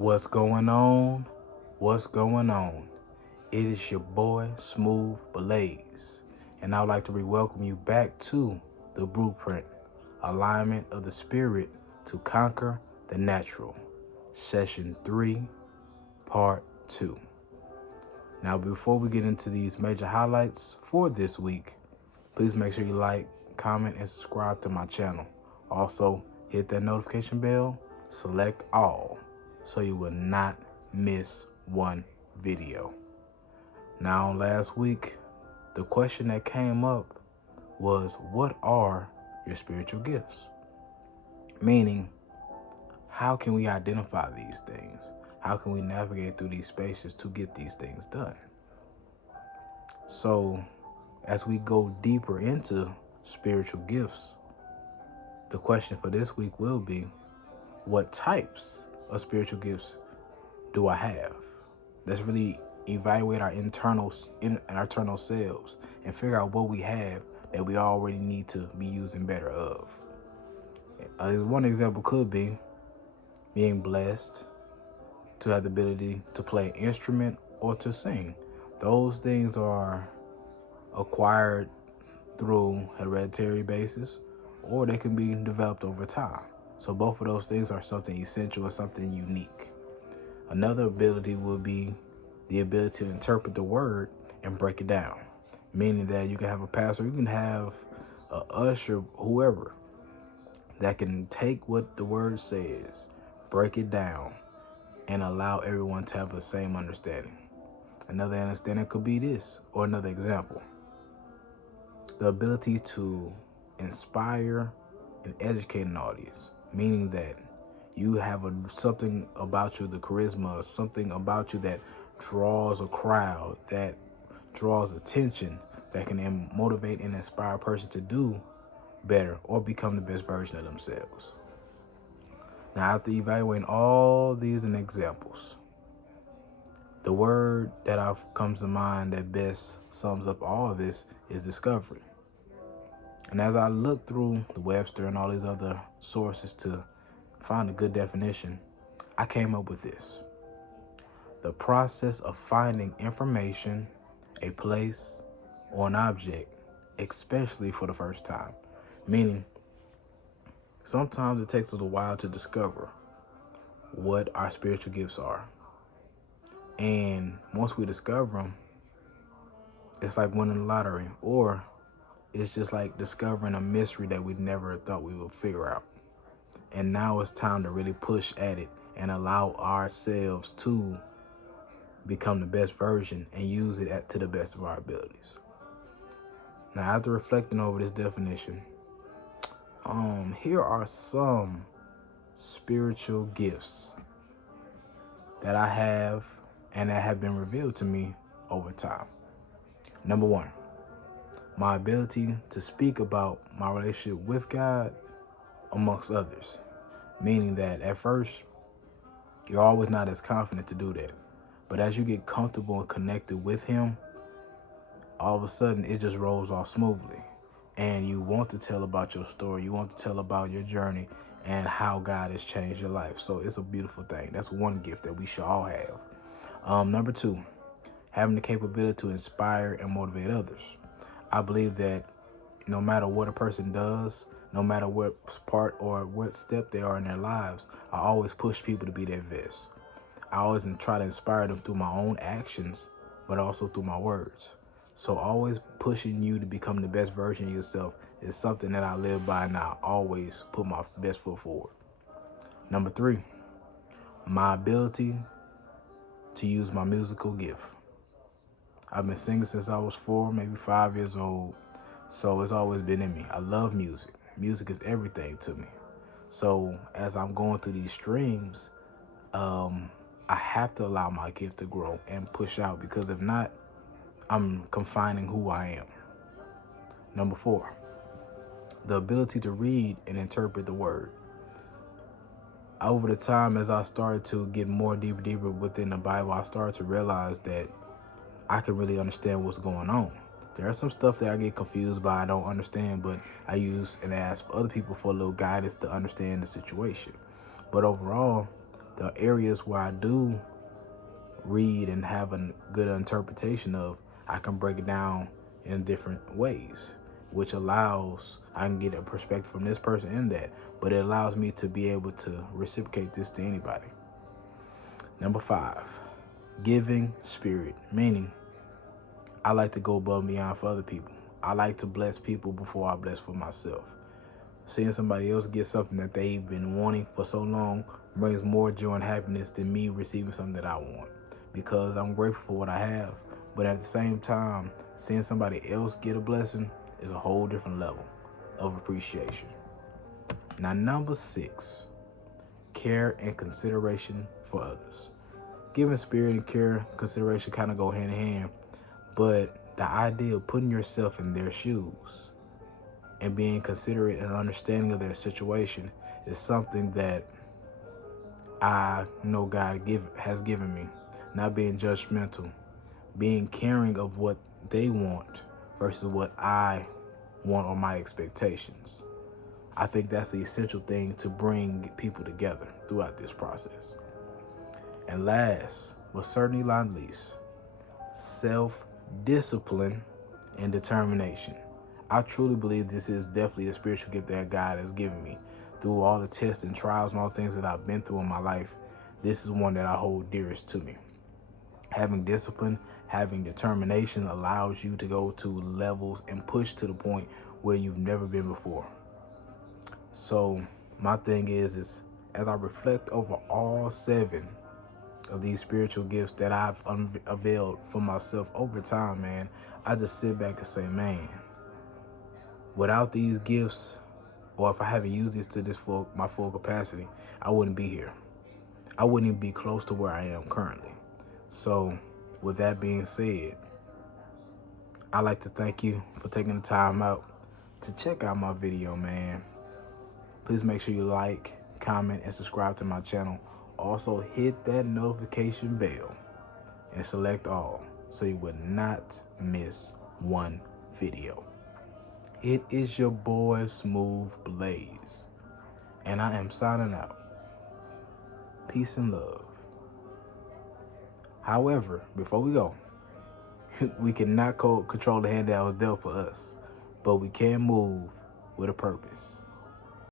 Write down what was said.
What's going on? What's going on? It is your boy, Smooth Blaze, and I would like to welcome you back to the Blueprint, Alignment of the Spirit to Conquer the Natural, Session 3, Part 2. Now, before we get into these major highlights for this week, please make sure you like, comment, and subscribe to my channel. Also, hit that notification bell, select all, so you will not miss one video. Now, last week, the question that came up was, what are your spiritual gifts? Meaning, how can we identify these things? How can we navigate through these spaces to get these things done? So, as we go deeper into spiritual gifts, the question for this week will be, what types of spiritual gifts do I have? Let's really evaluate our internal selves and figure out what we have that we already need to be using better of. One example could be being blessed to have the ability to play an instrument or to sing. Those things are acquired through hereditary basis, or they can be developed over time. So both of those things are something essential and something unique. Another ability would be the ability to interpret the word and break it down, meaning that you can have a pastor, you can have a usher, whoever, that can take what the word says, break it down, and allow everyone to have the same understanding. Another understanding could be this, or another example. The ability to inspire and educate an audience, meaning that you have something about you, the charisma, something about you that draws a crowd, that draws attention, that can motivate and inspire a person to do better or become the best version of themselves. Now, after evaluating all these and examples, the word that comes to mind that best sums up all of this is discovery. And as I look through the Webster and all these other sources to find a good definition, I came up with this: the process of finding information, a place, or an object, especially for the first time. Meaning, sometimes it takes us a while to discover what our spiritual gifts are. And once we discover them, it's like winning the lottery, or it's just like discovering a mystery that we never thought we would figure out. And now it's time to really push at it and allow ourselves to become the best version and use it to the best of our abilities. Now, after reflecting over this definition, here are some spiritual gifts that I have and that have been revealed to me over time. Number one, my ability to speak about my relationship with God amongst others. Meaning that at first, you're always not as confident to do that. But as you get comfortable and connected with Him, all of a sudden it just rolls off smoothly. And you want to tell about your story. You want to tell about your journey and how God has changed your life. So it's a beautiful thing. That's one gift that we should all have. Number two, having the capability to inspire and motivate others. I believe that no matter what a person does, no matter what part or what step they are in their lives, I always push people to be their best. I always try to inspire them through my own actions, but also through my words. So always pushing you to become the best version of yourself is something that I live by, and I always put my best foot forward. Number three, my ability to use my musical gift. I've been singing since I was 4, maybe 5 years old. So it's always been in me. I love music. Music is everything to me. So as I'm going through these streams, I have to allow my gift to grow and push out, because if not, I'm confining who I am. Number 4, the ability to read and interpret the word. Over the time, as I started to get more deeper within the Bible, I started to realize that I can really understand what's going on. There are some stuff that I get confused by, I don't understand, but I use and ask other people for a little guidance to understand the situation. But overall, the areas where I do read and have a good interpretation of, I can break it down in different ways, which allows I can get a perspective from this person in that, but it allows me to be able to reciprocate this to anybody. Number 5, giving spirit, meaning I like to go above and beyond for other people. I like to bless people before I bless for myself. Seeing somebody else get something that they've been wanting for so long brings more joy and happiness than me receiving something that I want, because I'm grateful for what I have. But at the same time, seeing somebody else get a blessing is a whole different level of appreciation. Now, number 6, care and consideration for others. Giving spirit and care, consideration kind of go hand in hand, but the idea of putting yourself in their shoes and being considerate and understanding of their situation is something that I know God has given me. Not being judgmental, being caring of what they want versus what I want or my expectations. I think that's the essential thing to bring people together throughout this process. And last, but certainly not least, self-discipline and determination. I truly believe this is definitely a spiritual gift that God has given me. Through all the tests and trials and all the things that I've been through in my life, this is one that I hold dearest to me. Having discipline, having determination allows you to go to levels and push to the point where you've never been before. So my thing is as I reflect over all 7 of these spiritual gifts that I've unveiled for myself over time, man, I just sit back and say, man, without these gifts, or if I haven't used this to my full capacity, I wouldn't be here. I wouldn't even be close to where I am currently. So with that being said, I'd like to thank you for taking the time out to check out my video, man. Please make sure you like, comment, and subscribe to my channel. Also, hit that notification bell and select all so you would not miss one video. It is your boy, Smooth Blaze, and I am signing out. Peace and love. However, before we go, we cannot control the hand that was dealt for us, but we can move with a purpose.